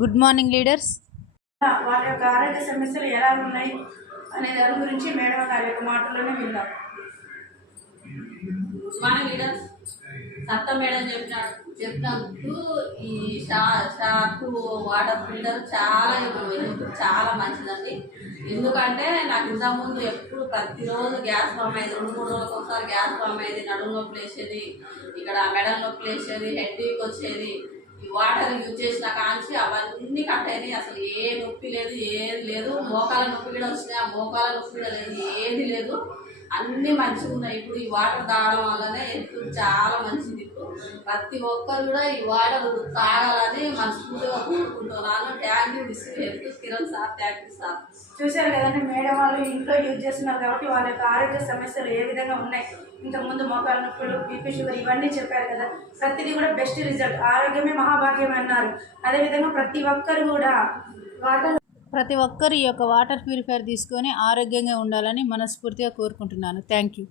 Good morning leaders. వాళ్ళ యొక్క ఆరోగ్య సమస్యలు ఎలా ఉన్నాయి అనే దాని గురించి మేడం గారి యొక్క మాటల్లోనే విందాం. మార్నింగ్ లీడర్స్, సత్త మేడం చెప్పినట్టు ఈ షార్ప్ వాటర్ ఫిల్టర్ చాలా మంచిదండి. ఎందుకంటే నాకు ఇంతకుముందు ఎప్పుడు ప్రతిరోజు గ్యాస్ ఫామ్ అయ్యేది, 2-3 రోజులకు ఒకసారి గ్యాస్ ఫామ్ అయ్యేది, నడుము నొప్పి వేసేది, ఇక్కడ మెడ నొప్పి వేసేది, హెడ్ వీక్ వచ్చేది. ఈ వాటర్ యూజ్ చేసిన కాంచి అవన్నీ కట్ అయినాయి. అసలు ఏ నొప్పి లేదు, ఏది లేదు. మోకాల నొప్పి కూడా వచ్చినాయి, ఆ మోకాల నొప్పి కూడా లేదు, ఏది లేదు. అన్నీ మంచిగా ఉన్నాయి. ఇప్పుడు ఈ వాటర్ తాగడం వల్లనే హెల్త్ చాలా మంచిది. ఇప్పుడు ప్రతి ఒక్కరు కూడా ఈ వాటర్ తాగాలని మనస్ఫూర్తిగా కోరుకుంటున్నాను. Thank you health Kiran sir, thank you sir. చూశారు కదండి, మేడం వాళ్ళు ఇంట్లో యూజ్ చేస్తున్నారు కాబట్టి వాళ్ళ యొక్క ఆరోగ్య సమస్యలు ఏ విధంగా ఉన్నాయి, ఇంతకుముందు మోకాల నొప్పులు, బీపీ, షుగర్ ఇవన్నీ చెప్పారు కదా. ప్రతిదీ కూడా బెస్ట్ రిజల్ట్. ఆరోగ్యమే మహాభాగ్యం అన్నారు. అదేవిధంగా ప్రతి ఒక్కరు ఈ యొక్క వాటర్ ప్యూరిఫైయర్ తీసుకొని ఆరోగ్యంగా ఉండాలని మనస్ఫూర్తిగా కోరుకుంటున్నాను. Thank you.